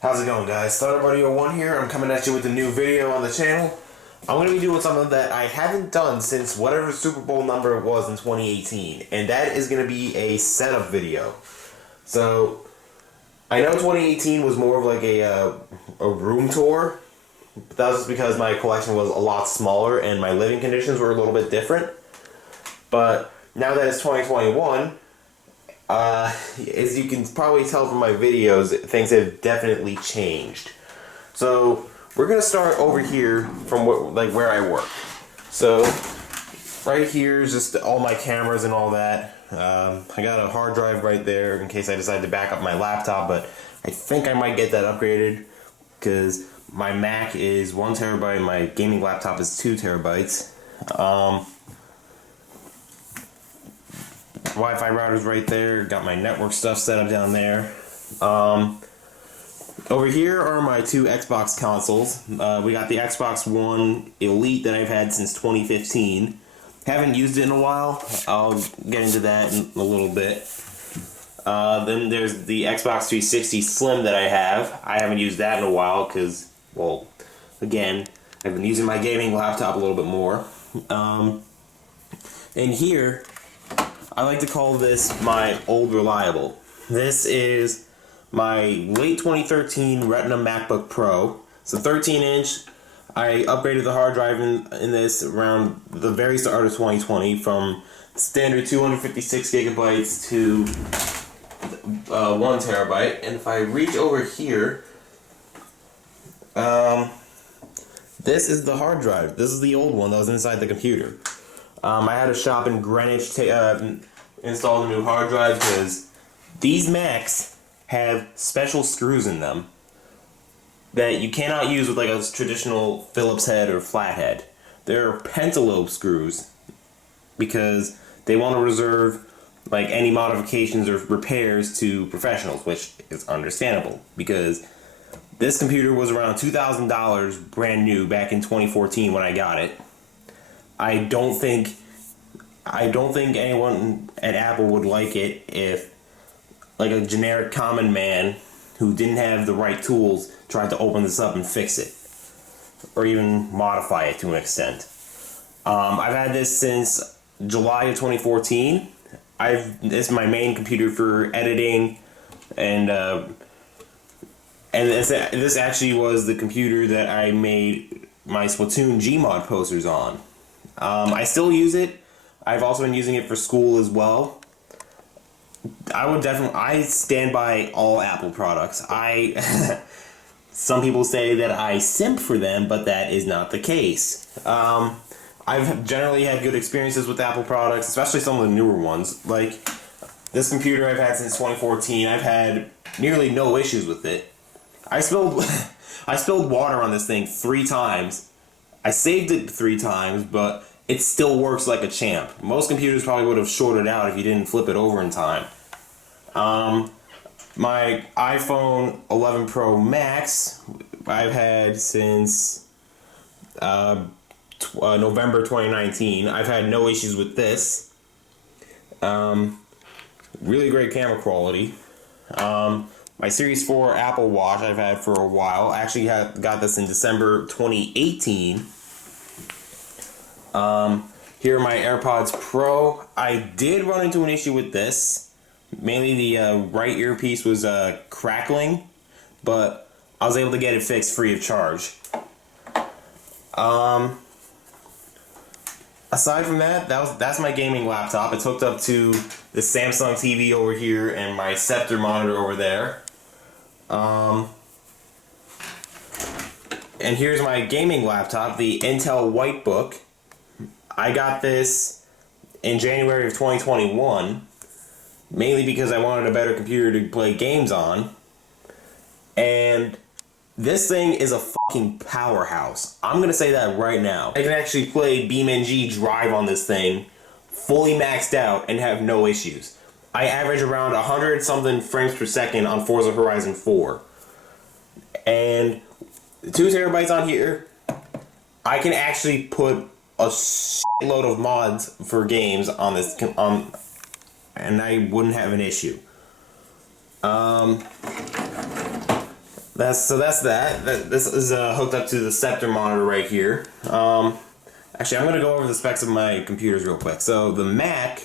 How's it going, guys? ThunderBuddy01 here. I'm coming at you with a new video on the channel. I'm going to be doing something that I haven't done since whatever Super Bowl number it was in 2018, and that is going to be a setup video. So, I know 2018 was more of like a room tour, but that was just because my collection was a lot smaller and my living conditions were a little bit different. But now that it's 2021, as you can probably tell from my videos, things have definitely changed. So we're gonna start over here from where I work. So right here is just all my cameras and all that. I got a hard drive right there in case I decide to back up my laptop, but I think I might get that upgraded because my Mac is 1 terabyte and my gaming laptop is 2 terabytes. Wi-Fi router's right there. Got my network stuff set up down there. Over here are my 2 Xbox consoles. We got the Xbox One Elite that I've had since 2015. Haven't used it in a while. I'll get into that in a little bit. Then there's the Xbox 360 Slim that I have. I haven't used that in a while because, well, again, I've been using my gaming laptop a little bit more. And here, I like to call this my old reliable. This is my late 2013 Retina MacBook Pro. It's a 13-inch. I upgraded the hard drive in this around the very start of 2020 from standard 256 gigabytes to 1 terabyte. And if I reach over here, this is the hard drive. This is the old one that was inside the computer. I had a shop in Greenwich install a new hard drive because these Macs have special screws in them that you cannot use with like a traditional Phillips head or flathead. They're pentalobe screws because they want to reserve like any modifications or repairs to professionals, which is understandable because this computer was around $2,000 brand new back in 2014 when I got it. I don't think anyone at Apple would like it if like a generic common man who didn't have the right tools tried to open this up and fix it or even modify it to an extent. I've had this since July of 2014. It's my main computer for editing, and this actually was the computer that I made my Splatoon Gmod posters on. I still use it. I've also been using it for school as well. I stand by all Apple products. Some people say that I simp for them, but that is not the case. I've generally had good experiences with Apple products, especially some of the newer ones. Like this computer I've had since 2014. I've had nearly no issues with it. I spilled water on this thing 3 times. I saved it 3 times, but it still works like a champ. Most computers probably would have shorted out if you didn't flip it over in time. My iPhone 11 Pro Max I've had since November 2019. I've had no issues with this. Really great camera quality. My Series 4 Apple Watch I've had for a while. I actually got this in December 2018. Here are my AirPods Pro. I did run into an issue with this. Mainly the right earpiece was crackling, but I was able to get it fixed free of charge. Aside from that's my gaming laptop. It's hooked up to the Samsung TV over here and my Scepter monitor over there. And here's my gaming laptop, the Intel Whitebook. I got this in January of 2021, mainly because I wanted a better computer to play games on. And this thing is a fucking powerhouse. I'm gonna say that right now. I can actually play BeamNG Drive on this thing, fully maxed out, and have no issues. I average around 100 something frames per second on Forza Horizon 4. And 2 terabytes on here, I can actually put a shitload of mods for games on this, and I wouldn't have an issue. That's that. This is hooked up to the Scepter monitor right here. Actually, I'm gonna go over the specs of my computers real quick. So the Mac,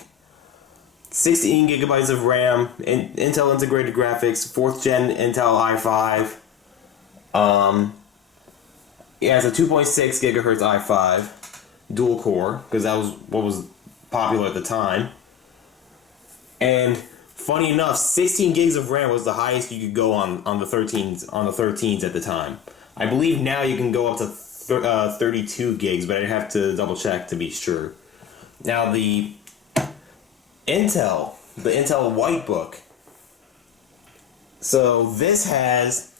16 gigabytes of RAM, Intel integrated graphics, 4th gen Intel i5. It has a 2.6 gigahertz i5 dual core, because that was what was popular at the time. And funny enough, 16 gigs of RAM was the highest you could go on the 13s at the time. I believe now you can go up to 32 gigs, but I'd have to double check to be sure. Now the Intel White Book. So this has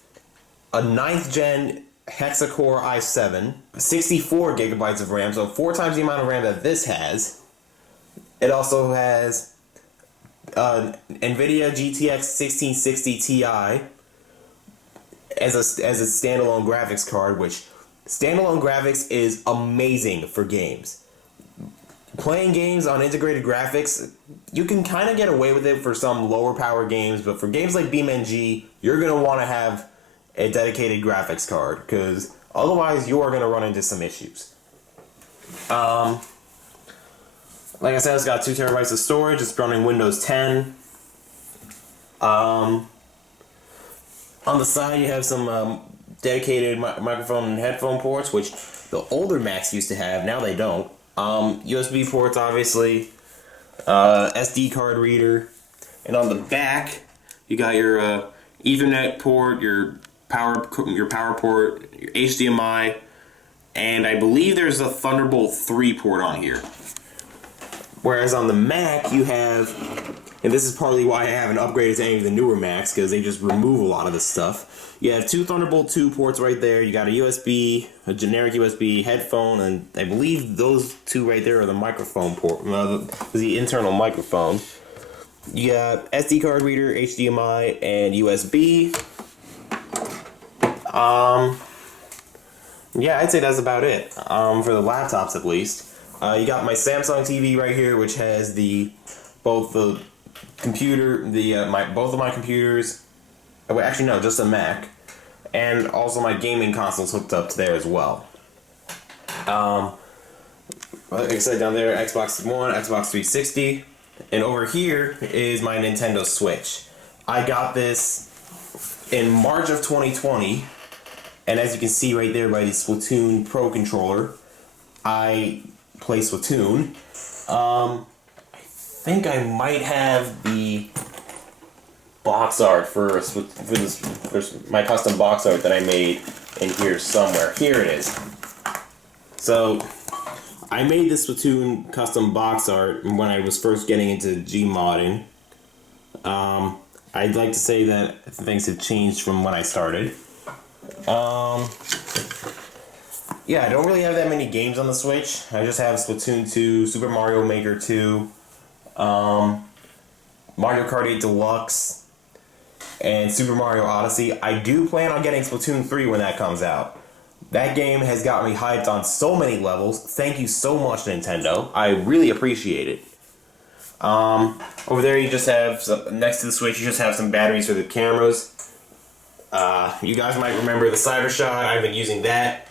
a 9th gen hexa-core i7, 64 gigabytes of RAM, so 4 times the amount of RAM that this has. It also has NVIDIA GTX 1660 Ti as a standalone graphics card, which standalone graphics is amazing for games. Playing games on integrated graphics, you can kind of get away with it for some lower power games, but for games like BeamNG, you're going to want to have a dedicated graphics card, because otherwise you are going to run into some issues. Like I said, it's got 2 terabytes of storage. It's running Windows 10. On the side, you have some dedicated microphone and headphone ports, which the older Macs used to have. Now they don't. USB ports, obviously. SD card reader. And on the back, you got your Ethernet port, your power port, your HDMI, and I believe there's a Thunderbolt 3 port on here. Whereas on the Mac, you have, and this is partly why I haven't upgraded to any of the newer Macs, because they just remove a lot of this stuff. You have 2 Thunderbolt 2 ports right there. You got a USB, a generic USB headphone, and I believe those 2 right there are the microphone port, the internal microphone. You got SD card reader, HDMI, and USB. Yeah, I'd say that's about it, for the laptops at least. You got my Samsung TV right here, which has both of my computers. Oh, wait, actually no, just a Mac, and also my gaming consoles hooked up to there as well. Like I said, down there, Xbox One, Xbox 360, and over here is my Nintendo Switch. I got this in March of 2020, and as you can see right there by the Splatoon Pro controller, I play Splatoon. I think I might have the box art for my custom box art that I made in here somewhere. Here it is. So I made this Splatoon custom box art when I was first getting into Gmodding. I'd like to say that things have changed from when I started. Yeah, I don't really have that many games on the Switch. I just have Splatoon 2, Super Mario Maker 2, Mario Kart 8 Deluxe, and Super Mario Odyssey. I do plan on getting Splatoon 3 when that comes out. That game has got me hyped on so many levels. Thank you so much, Nintendo. I really appreciate it. Over there you just have, next to the Switch, you just have some batteries for the cameras. You guys might remember the CyberShot. I've been using that.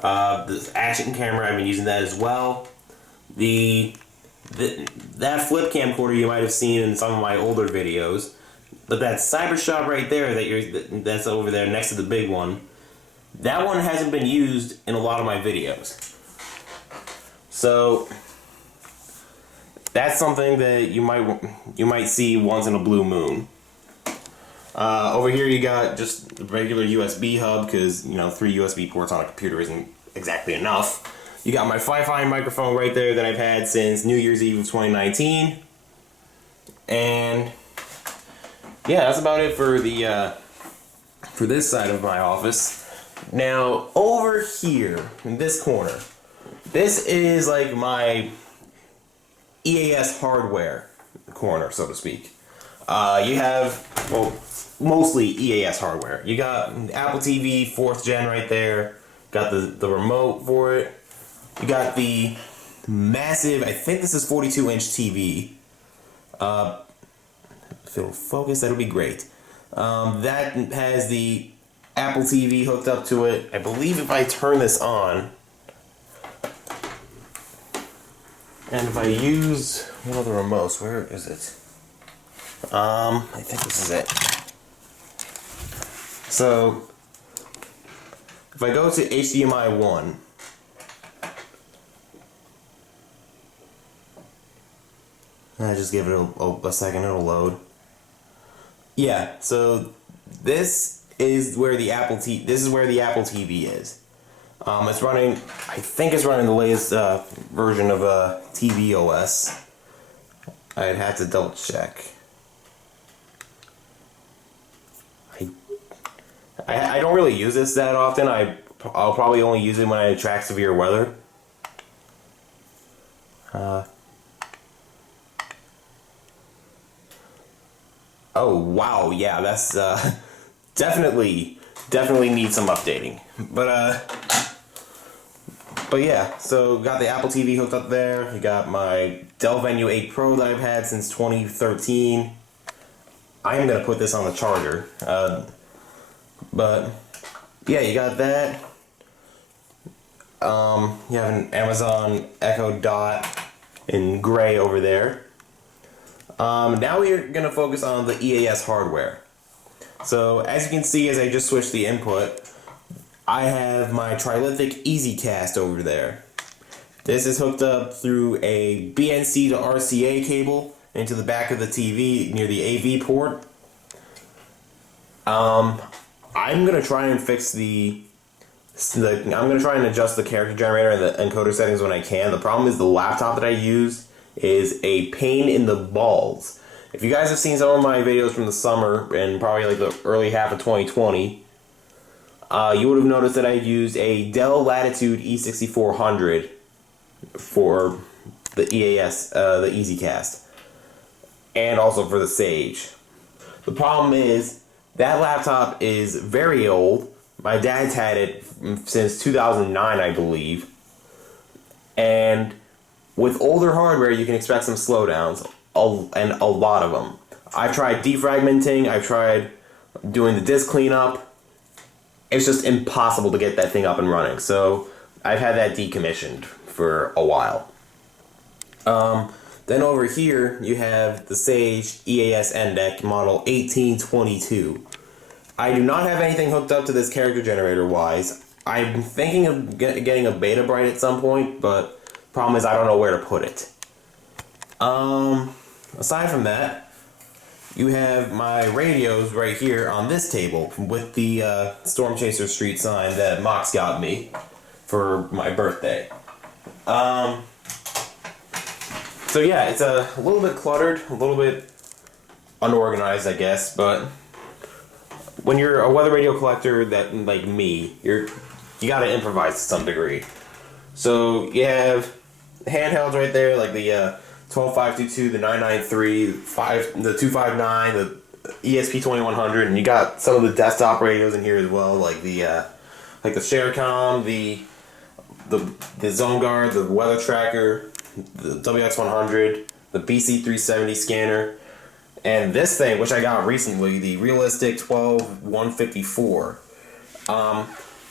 The action camera, I've been using that as well. That flip camcorder you might have seen in some of my older videos. But that CyberShot right there, that's over there next to the big one, that one hasn't been used in a lot of my videos. So that's something that you might see once in a blue moon. Over here you got just a regular USB hub, because 3 USB ports on a computer isn't exactly enough. You got my Wi-Fi microphone right there that I've had since New Year's Eve of 2019. And yeah, that's about it for this side of my office. Now over here in this corner, this is like my EAS hardware corner, so to speak. You have, well, mostly EAS hardware. You got Apple TV 4th gen right there. Got the remote for it. You got the massive, I think this is 42-inch TV. If it'll focus, that'll be great. That has the Apple TV hooked up to it. I believe if I turn this on, and if I use one of the remotes, where is it? I think this is it. So, if I go to HDMI 1, I just give it a second, it'll load. Yeah, so this is where the Apple TV is. It's running, I think it's running the latest version of TV OS. I'd have to double check. I don't really use this that often. I'll probably only use it when I attract severe weather. Oh wow, yeah, that's definitely needs some updating. But yeah, so got the Apple TV hooked up there. You got my Dell Venue 8 Pro that I've had since 2013. I am gonna put this on the charger. But yeah, you got that. You have an Amazon Echo Dot in gray over there. Now we're gonna focus on the EAS hardware. So as you can see, as I just switched the input, I have my Trilithic EasyCast over there. This is hooked up through a BNC to RCA cable into the back of the TV near the AV port. I'm gonna try and fix I'm gonna try and adjust the character generator and the encoder settings when I can. The problem is the laptop that I use is a pain in the balls. If you guys have seen some of my videos from the summer and probably like the early half of 2020, you would have noticed that I used a Dell Latitude E6400 for the EAS, the EasyCast, and also for the Sage. The problem is that laptop is very old. My dad's had it since 2009, I believe, and with older hardware, you can expect some slowdowns, and a lot of them. I've tried defragmenting, I've tried doing the disk cleanup. It's just impossible to get that thing up and running, so I've had that decommissioned for a while. Then over here, you have the Sage EAS NDEC model 1822. I do not have anything hooked up to this character generator wise. I'm thinking of getting a Beta Bright at some point, but problem is I don't know where to put it. Aside from that, you have my radios right here on this table with the Storm Chaser Street sign that Mox got me for my birthday. So yeah, it's a little bit cluttered, a little bit unorganized, I guess, but when you're a weather radio collector that like me, you gotta improvise to some degree. So you have handhelds right there, like the 12522, the 993, the 259, the ESP2100, and you got some of the desktop radios in here as well, like the Sharecom, the Zone Guard, the Weather Tracker, the WX100, the BC370 scanner, and this thing, which I got recently, the Realistic 12154.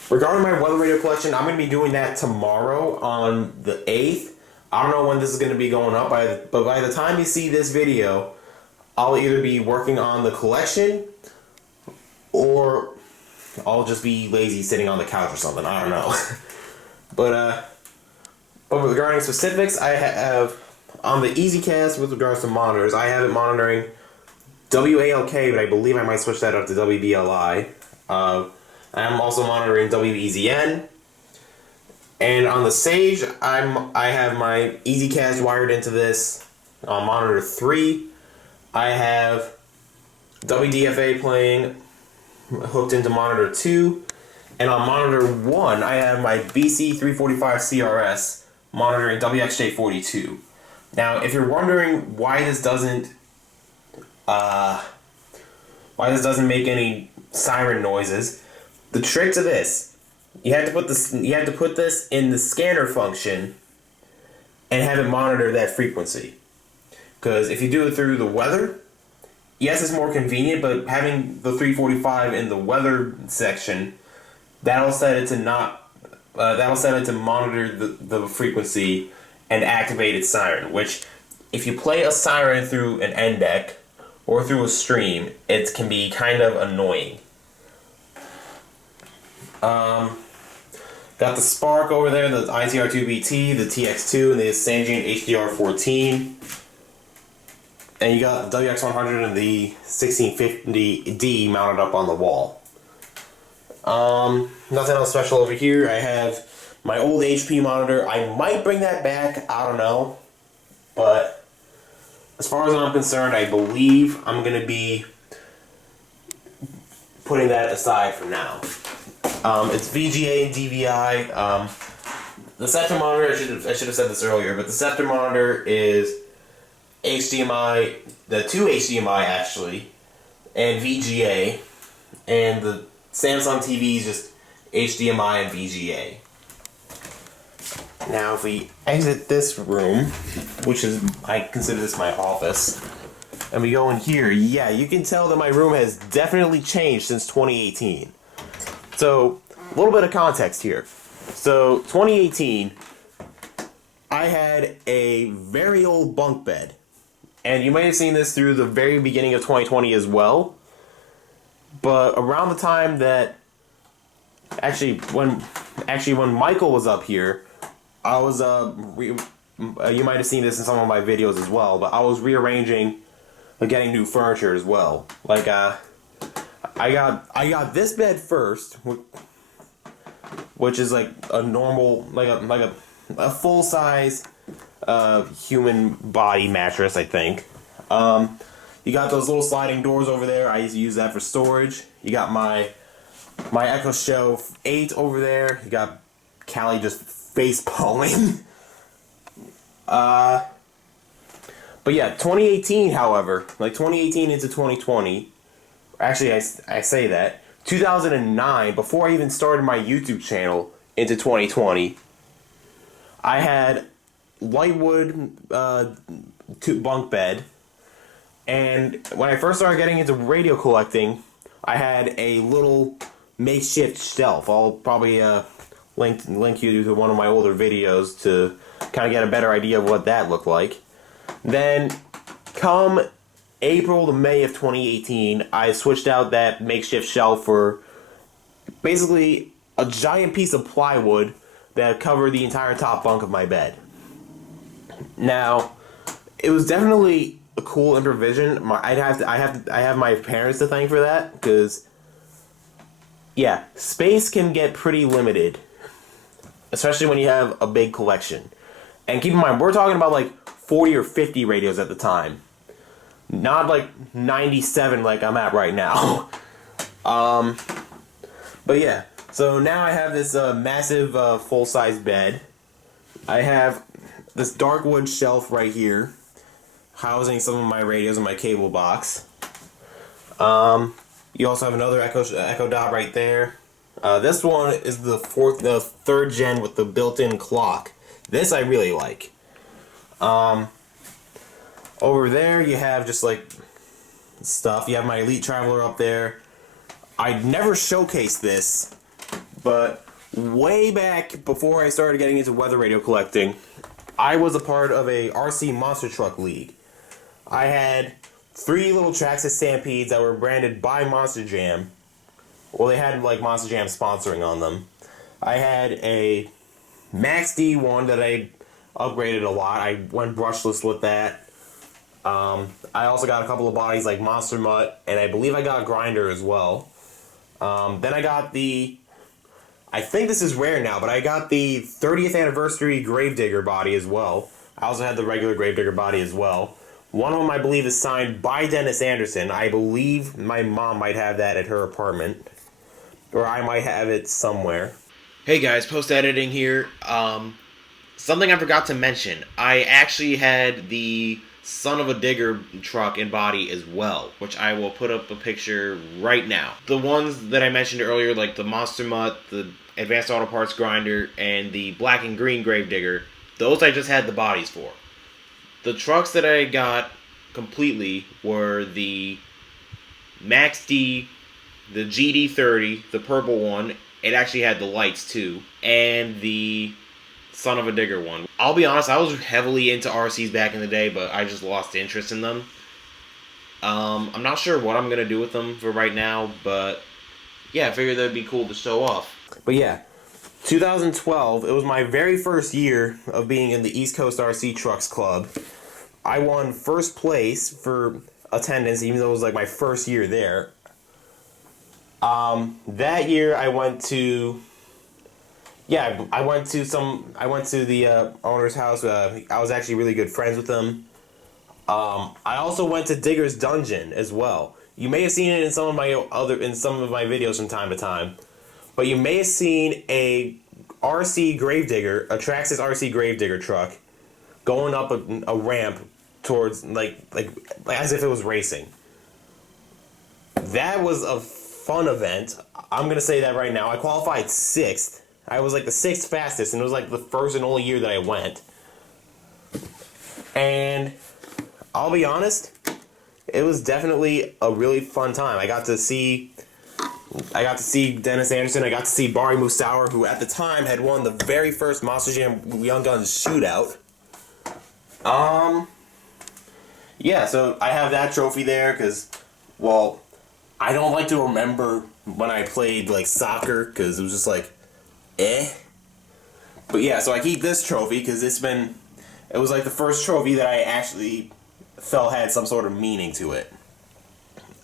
Regarding my weather radio collection, I'm going to be doing that tomorrow on the 8th. I don't know when this is going to be going up, but by the time you see this video, I'll either be working on the collection, or I'll just be lazy sitting on the couch or something. I don't know. But regarding specifics, I have on the EasyCast with regards to monitors, I have it monitoring WALK, but I believe I might switch that up to WBLI. I'm also monitoring WEZN. And on the Sage, I have my EasyCast wired into this on monitor 3. I have WDFA playing hooked into monitor 2. And on monitor 1, I have my BC345 CRS monitoring WXJ42. Now, if you're wondering why this doesn't make any siren noises, the trick to this, you have to put this in the scanner function and have it monitor that frequency. Because if you do it through the weather, yes, it's more convenient, but having the 345 in the weather section, that'll set it to not, that'll set it to monitor the frequency and activate its siren. Which, if you play a siren through an end deck or through a stream, it can be kind of annoying. Got the Spark over there, the ITR2BT, the TX2, and the Sangean HDR14. And you got the WX100 and the 1650D mounted up on the wall. Nothing else special over here. I have my old HP monitor. I might bring that back, I don't know. But as far as I'm concerned, I believe I'm going to be putting that aside for now. It's VGA and DVI. The Scepter monitor, I should have said this earlier, but the Scepter monitor is HDMI, the two HDMI actually, and VGA, and the Samsung TV is just HDMI and VGA. Now if we exit this room, which is, I consider this my office, and we go in here, yeah, you can tell that my room has definitely changed since 2018. So, a little bit of context here. So, 2018, I had a very old bunk bed. And you might have seen this through the very beginning of 2020 as well. But around the time that, when Michael was up here, I was, you might have seen this in some of my videos as well, but I was rearranging, getting new furniture as well. Like, I got this bed first, which is like a normal, like a full size human body mattress, I think. You got those little sliding doors over there. I used to use that for storage. You got my Echo Show 8 over there. You got Callie just face palming. But yeah, 2018, however, like 2018 into 2020. Actually, I say that. 2009, before I even started my YouTube channel, into 2020, I had Lightwood bunk bed, and when I first started getting into radio collecting, I had a little makeshift shelf. I'll probably link you to one of my older videos to kind of get a better idea of what that looked like. Then, come April to May of 2018, I switched out that makeshift shelf for basically a giant piece of plywood that covered the entire top bunk of my bed. Now, it was definitely a cool improvisation. I have my parents to thank for that, because yeah, space can get pretty limited, especially when you have a big collection. And keep in mind, we're talking about like 40 or 50 radios at the time. Not like 97 like I'm at right now. But yeah, so now I have this massive full-size bed. I have this dark wood shelf right here, housing some of my radios in my cable box. You also have another Echo Dot right there. This one is the third gen with the built-in clock. This I really like. Over there, you have just like stuff. You have my Elite Traveler up there. I never showcased this, but way back before I started getting into weather radio collecting, I was a part of a RC Monster Truck League. I had 3 little Traxxas Stampedes that were branded by Monster Jam. Well, they had like Monster Jam sponsoring on them. I had a Max D one that I upgraded a lot. I went brushless with that. I also got a couple of bodies like Monster Mutt, and I believe I got Grinder as well. Then I got I think this is rare now, but I got the 30th anniversary Gravedigger body as well. I also had the regular Gravedigger body as well. One of them I believe is signed by Dennis Anderson. I believe my mom might have that at her apartment, or I might have it somewhere. Hey guys, post-editing here. Something I forgot to mention. I actually had the Son of a Digger truck and body as well, which I will put up a picture right now. The ones that I mentioned earlier, like the Monster Mutt, the Advanced Auto Parts Grinder, and the black and green Gravedigger, those I just had the bodies for. The trucks that I got completely were the Max D, the GD30, the purple one. It actually had the lights too, and the Son of a Digger one. I'll be honest, I was heavily into RCs back in the day, but I just lost interest in them. I'm not sure what I'm gonna do with them for right now, but yeah, I figured that'd be cool to show off. But yeah, 2012, it was my very first year of being in the East Coast RC Trucks Club. I won first place for attendance, even though it was like my first year there. That year I went to, I went to the owner's house. I was actually really good friends with them. I also went to Digger's Dungeon as well. You may have seen it in some of my videos from time to time, but you may have seen a RC Gravedigger, a Traxxas RC Gravedigger truck, going up a ramp towards like as if it was racing. That was a fun event. I'm gonna say that right now. I qualified 6th. I was like the 6th fastest, and it was like the first and only year that I went. And I'll be honest, it was definitely a really fun time. I got to see Dennis Anderson. I got to see Bari Musauer, who at the time had won the very first Monster Jam Young Guns shootout. Yeah, so I have that trophy there because, well, I don't like to remember when I played like soccer because it was just like, eh. But yeah, so I keep this trophy because it was like the first trophy that I actually felt had some sort of meaning to it.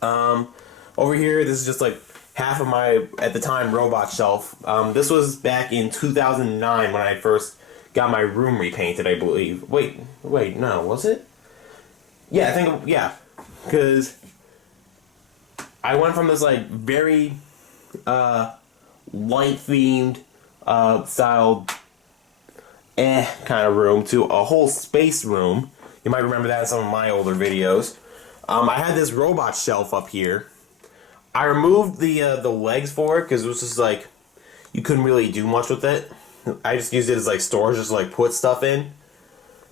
Over here, this is just like half of my, at the time, robot shelf. This was back in 2009 when I first got my room repainted, I believe. Wait, no, was it? Yeah, I think, yeah, because I went from this like very light-themed style kind of room to a whole space room. You might remember that in some of my older videos. I had this robot shelf up here. I removed the legs for it because it was just like you couldn't really do much with it. I just used it as like storage, just like put stuff in.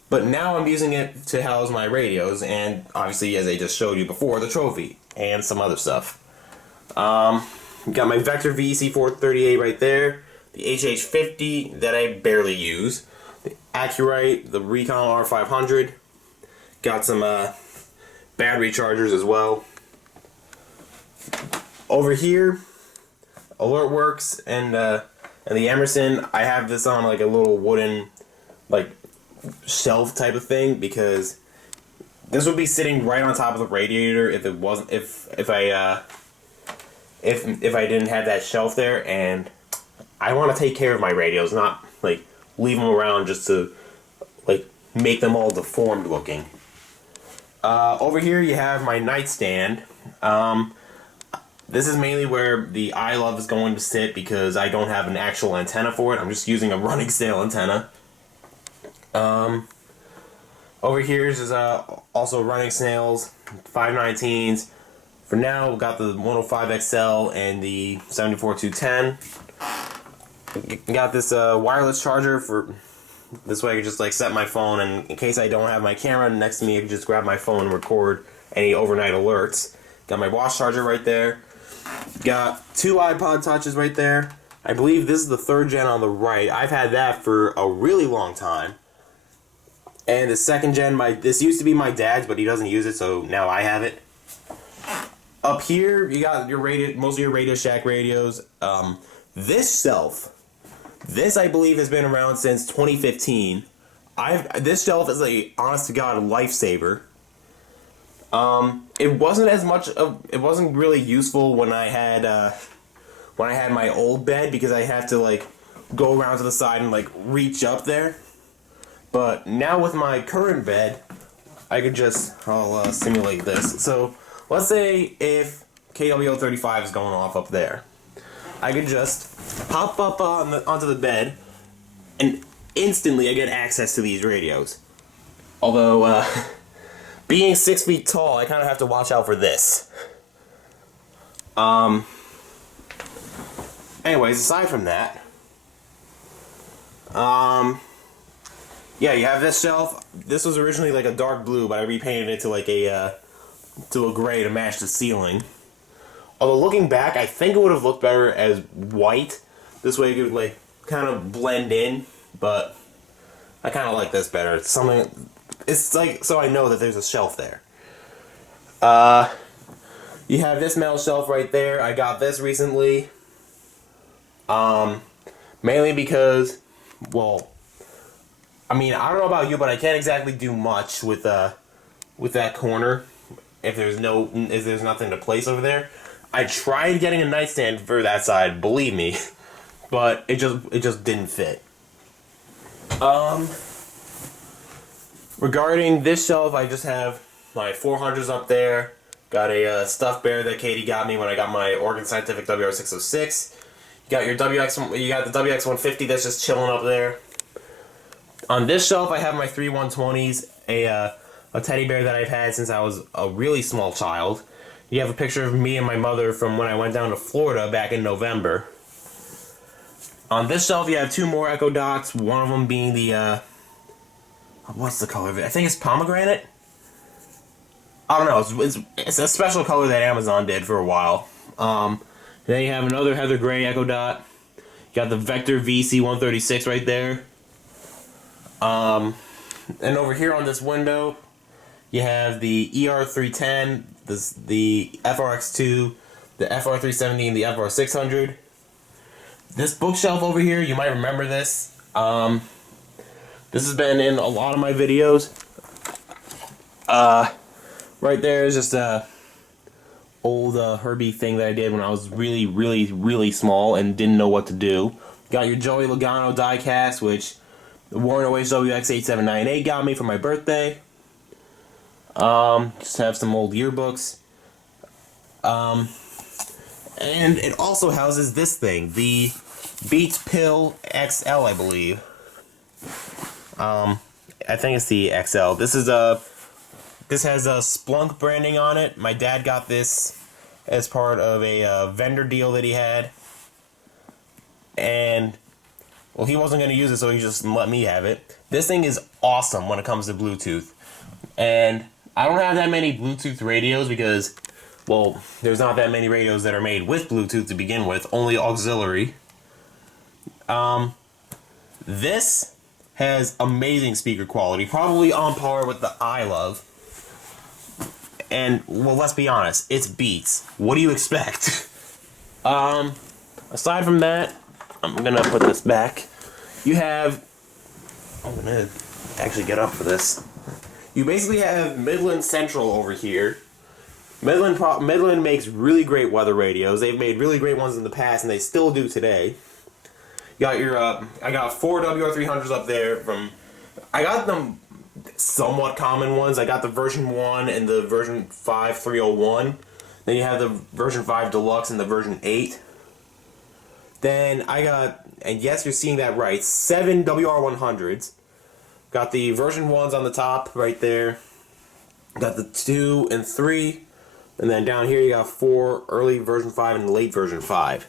But now I'm using it to house my radios and obviously, as I just showed you before, the trophy and some other stuff. Got my Vector VEC 438 right there. The HH50 that I barely use. The Accurite, the Recon R500. Got some battery chargers as well. Over here, AlertWorks and the Emerson. I have this on like a little wooden like shelf type of thing because this would be sitting right on top of the radiator if it wasn't if I didn't have that shelf there, and I want to take care of my radios, not like leave them around just to like make them all deformed looking. Over here you have my nightstand. This is mainly where the iLove is going to sit because I don't have an actual antenna for it. I'm just using a running snail antenna. Over here is also running snails, 519s. For now, we've got the 105XL and the 74210. Got this wireless charger for this way I can just like set my phone, and in case I don't have my camera next to me, I can just grab my phone and record any overnight alerts. Got my watch charger right there. Got 2 iPod Touches right there. I believe this is the 3rd gen on the right. I've had that for a really long time. And the 2nd gen, this used to be my dad's, but he doesn't use it, so now I have it. Up here, you got most of your Radio Shack radios. This shelf, I believe has been around since 2015. This shelf is a honest to God lifesaver. It wasn't really useful when I had my old bed because I had to like go around to the side and like reach up there. But now with my current bed, I'll simulate this. So let's say if KW035 is going off up there, I could just pop up onto the bed, and instantly I get access to these radios. Although, being 6 feet tall, I kind of have to watch out for this. Anyways, aside from that, yeah, you have this shelf. This was originally like a dark blue, but I repainted it to like to a gray to match the ceiling. Although looking back, I think it would have looked better as white. This way it could like kind of blend in, but I kind of like this better. It's something, it's like, so I know that there's a shelf there. You have this metal shelf right there. I got this recently. Mainly because, well, I mean, I don't know about you, but I can't exactly do much with that corner if there's nothing to place over there. I tried getting a nightstand for that side, believe me, but it just didn't fit. Regarding this shelf, I just have my 400s up there. Got a stuffed bear that Katie got me when I got my Oregon Scientific WR606. You got the WX150 that's just chilling up there. On this shelf, I have my 3 120s, a teddy bear that I've had since I was a really small child. You have a picture of me and my mother from when I went down to Florida back in November. On this shelf, you have 2 more Echo Dots, one of them being the, what's the color of it? I think it's pomegranate? I don't know, it's a special color that Amazon did for a while. Then you have another Heather Gray Echo Dot. You got the Vector VC136 right there. And over here on this window, you have the ER310, the FRX2, the FR370, and the FR600. This bookshelf over here, you might remember this. This has been in a lot of my videos. Right there is just a old Herbie thing that I did when I was really, really, really small and didn't know what to do. Got your Joey Logano diecast, which the Warren Oasis WX8798 got me for my birthday. Just have some old yearbooks. And it also houses this thing, the Beats Pill XL, I believe. I think it's the XL. This has a Splunk branding on it. My dad got this as part of a vendor deal that he had. And, well, he wasn't going to use it, so he just let me have it. This thing is awesome when it comes to Bluetooth. And I don't have that many Bluetooth radios because, well, there's not that many radios that are made with Bluetooth to begin with, only auxiliary. This has amazing speaker quality, probably on par with the I Love. And, well, let's be honest, it's Beats. What do you expect? Aside from that, I'm gonna put this back. You have, I'm gonna actually get up for this. You basically have Midland Central over here. Midland makes really great weather radios. They've made really great ones in the past, and they still do today. You got your, I got 4 WR300s up there I got them somewhat common ones. I got the version 1 and the version 5 301. Then you have the version 5 Deluxe and the version 8. Then I got, and yes, you're seeing that right, 7 WR100s. Got the version 1s on the top right there. Got the 2 and 3. And then down here you got 4 early version 5 and late version 5.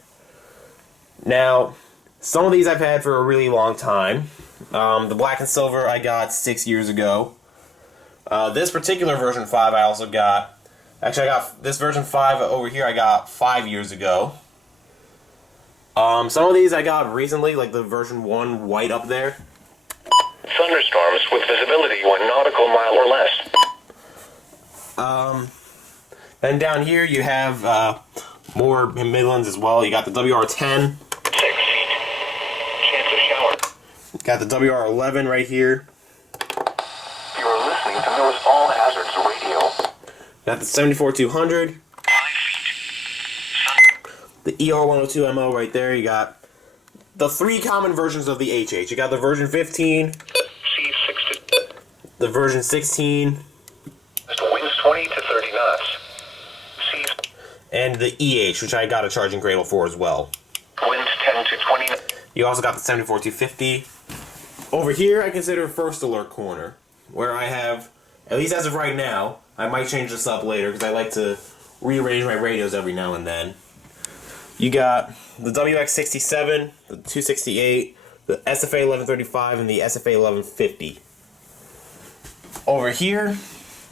Now, some of these I've had for a really long time. The black and silver I got 6 years ago. This particular version 5 I also got, actually I got this version 5 over here I got 5 years ago. Some of these I got recently, like the version 1 white up there. Thunderstorms with visibility 1 nautical mile or less. Then down here you have more Midlands as well. You got the WR10. 6 feet. Chance of shower. Got the WR11 right here. You are listening to North All Hazards Radio. Got the 74200. 5 feet. The ER102MO right there. You got the 3 common versions of the HH. You got the version 15. C60. The version 16. Winds 20 to 30 knots. C. And the EH, which I got a charging cradle for as well. Winds 10 to 20. You also got the 74250. Over here, I consider First Alert Corner, where I have, at least as of right now, I might change this up later because I like to rearrange my radios every now and then. You got the WX67, the 268, the SFA 1135, and the SFA 1150. Over here,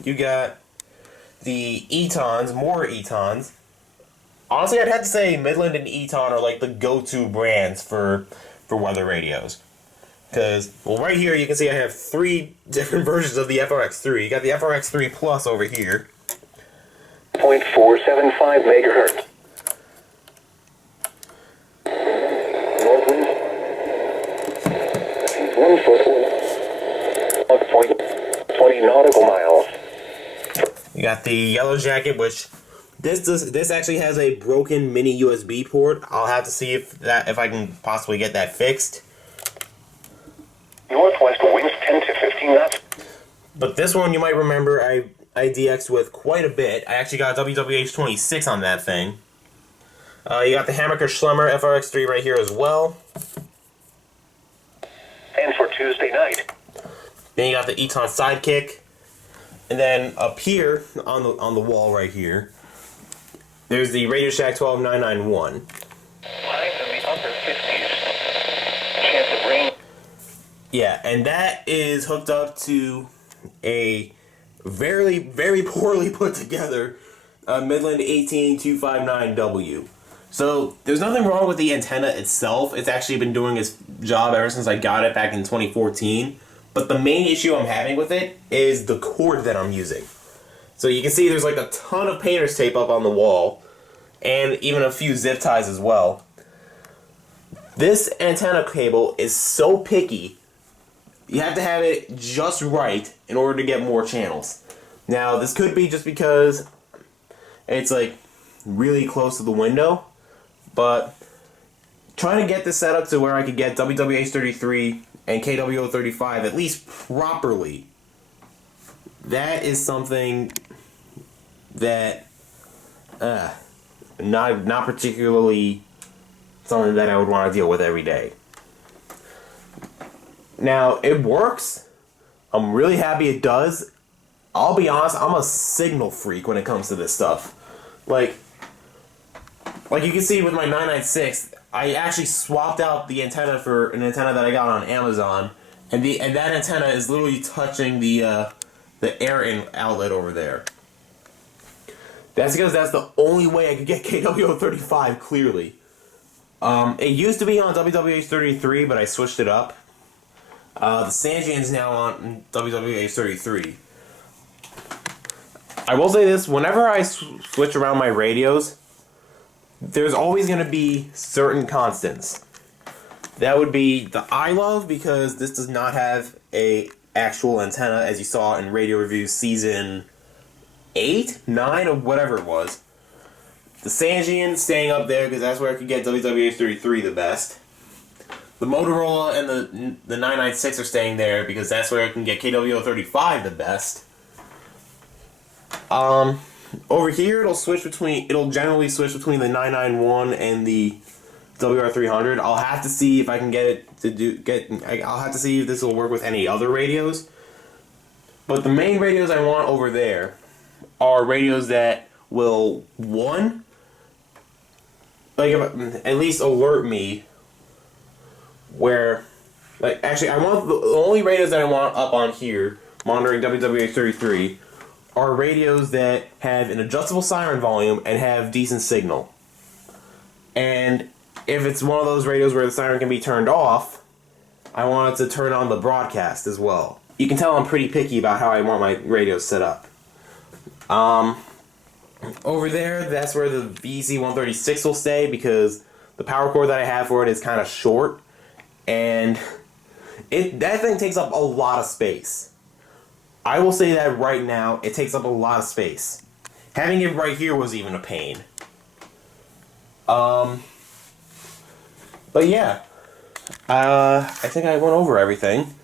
you got the Etons, more Etons. honestly, I'd have to say Midland and Eton are like the go-to brands for weather radios. Because, well, right here you can see I have 3 different versions of the FRX3. You got the FRX3 Plus over here. 0.475 megahertz. Northwind. 1 foot. 20 nautical miles. You got the Yellow Jacket, which this actually has a broken mini USB port. I'll have to see if I can possibly get that fixed. Northwest winds 10 to 15 knots. But this one, you might remember, I DX'd with quite a bit. I actually got a WWH-26 on that thing. You got the Hammaker Schlemmer FRX3 right here as well. And for Tuesday night. Then you got the Eton Sidekick. And then up here, on the wall right here, there's the Radio Shack 12991. Highs in the upper 50s. Chance of rain. Yeah, and that is hooked up to a very, very poorly put together Midland 18259W. So there's nothing wrong with the antenna itself. It's actually been doing its job ever since I got it back in 2014. But the main issue I'm having with it is the cord that I'm using. So you can see there's like a ton of painter's tape up on the wall, and even a few zip ties as well. This antenna cable is so picky. You have to have it just right in order to get more channels. Now, this could be just because it's like really close to the window, but trying to get this set up to where I could get WWH-33 and KW035 at least properly, that is something that not particularly something that I would want to deal with every day. Now, it works. I'm really happy it does. I'll be honest, I'm a signal freak when it comes to this stuff. Like you can see with my 996, I actually swapped out the antenna for an antenna that I got on Amazon, and that antenna is literally touching the air outlet over there. That's because that's the only way I could get KW035 clearly. It used to be on WWH-33, but I switched it up. The Sanjian's now on WWH-33. I will say this, whenever I switch around my radios, there's always going to be certain constants. That would be the I love, because this does not have a actual antenna, as you saw in Radio Review Season 8, 9, or whatever it was. The Sanjian staying up there, because that's where I could get WWH-33 the best. The Motorola and the 996 are staying there, because that's where I can get KW035 the best. Over here, it'll generally switch between the 991 and the WR300. I'll have to see if I can get it to I'll have to see if this will work with any other radios. But the main radios I want over there are radios that will, one, at least alert me where, actually, I want the only radios that I want up on here, monitoring WWH-33, are radios that have an adjustable siren volume and have decent signal. And if it's one of those radios where the siren can be turned off, I want it to turn on the broadcast as well. You can tell I'm pretty picky about how I want my radios set up. Over there, that's where the VC-136 will stay, because the power cord that I have for it is kind of short, and that thing takes up a lot of space. I will say that right now, it takes up a lot of space. Having it right here was even a pain. But yeah, I think I went over everything.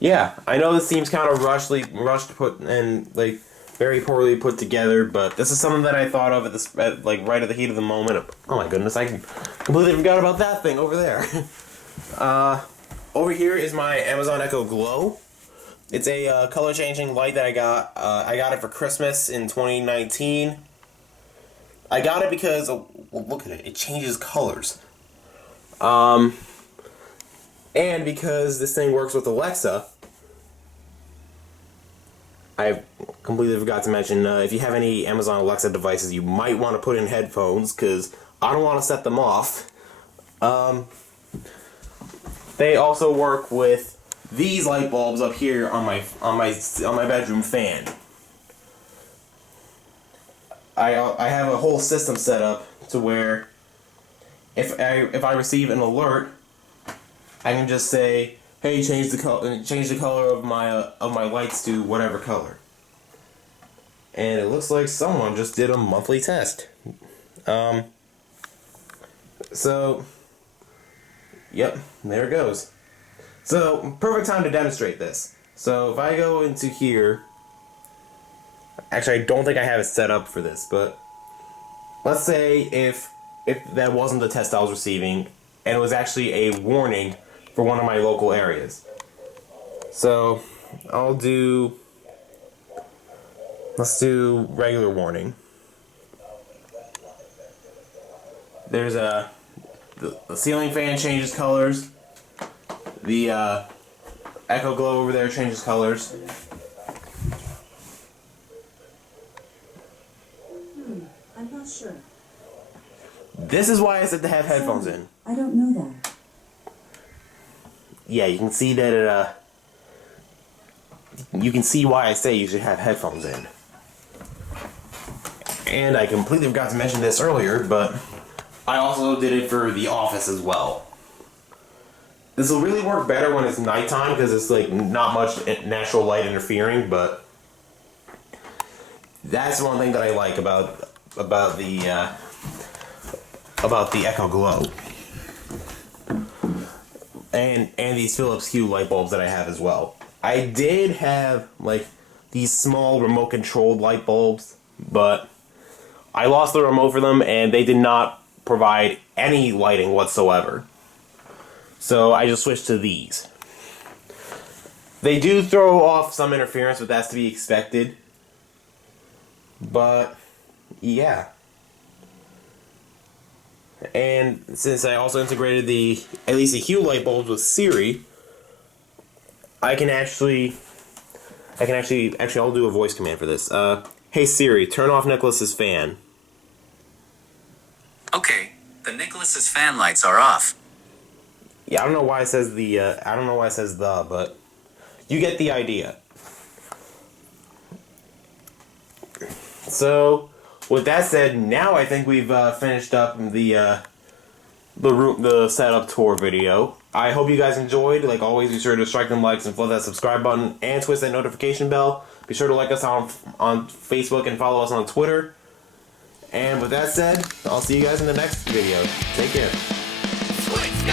Yeah, I know this seems kind of rushed put and very poorly put together, but this is something that I thought of right at the heat of the moment. Oh my goodness, I completely forgot about that thing over there. Over here is my Amazon Echo Glow. It's a color-changing light that I got. I got it for Christmas in 2019. I got it because, well, look at it. It changes colors. And because this thing works with Alexa, I completely forgot to mention, if you have any Amazon Alexa devices, you might want to put in headphones, because I don't want to set them off. They also work with these light bulbs up here on my bedroom fan. I have a whole system set up to where if I receive an alert, I can just say, "Hey, change the color of my lights to whatever color." And it looks like someone just did a monthly test. So, yep, there it goes. So, perfect time to demonstrate this. So, if I go into here, actually, I don't think I have it set up for this, but let's say if that wasn't the test I was receiving, and it was actually a warning for one of my local areas. So, let's do regular warning. There's the ceiling fan changes colors. The Echo Glow over there changes colors. I'm not sure. This is why I said to have headphones in. I don't know that. Yeah, you can see that you can see why I say you should have headphones in. And I completely forgot to mention this earlier, but I also did it for the office as well. This will really work better when it's nighttime because it's like not much natural light interfering, but that's one thing that I like about the Echo Glow. And these Philips Hue light bulbs that I have as well. I did have like these small remote controlled light bulbs, but I lost the remote for them and they did not provide any lighting whatsoever. So I just switched to these. They do throw off some interference, but that's to be expected. But yeah. And since I also integrated at least the Hue light bulbs with Siri, actually I'll do a voice command for this. Hey Siri, turn off Nicholas's fan. Okay, the Nicholas's fan lights are off. Yeah, I don't know why it says but you get the idea. So, with that said, now I think we've finished up the setup tour video. I hope you guys enjoyed. Like always, be sure to strike them likes and flood that subscribe button and twist that notification bell. Be sure to like us on Facebook and follow us on Twitter. And with that said, I'll see you guys in the next video. Take care. Switch,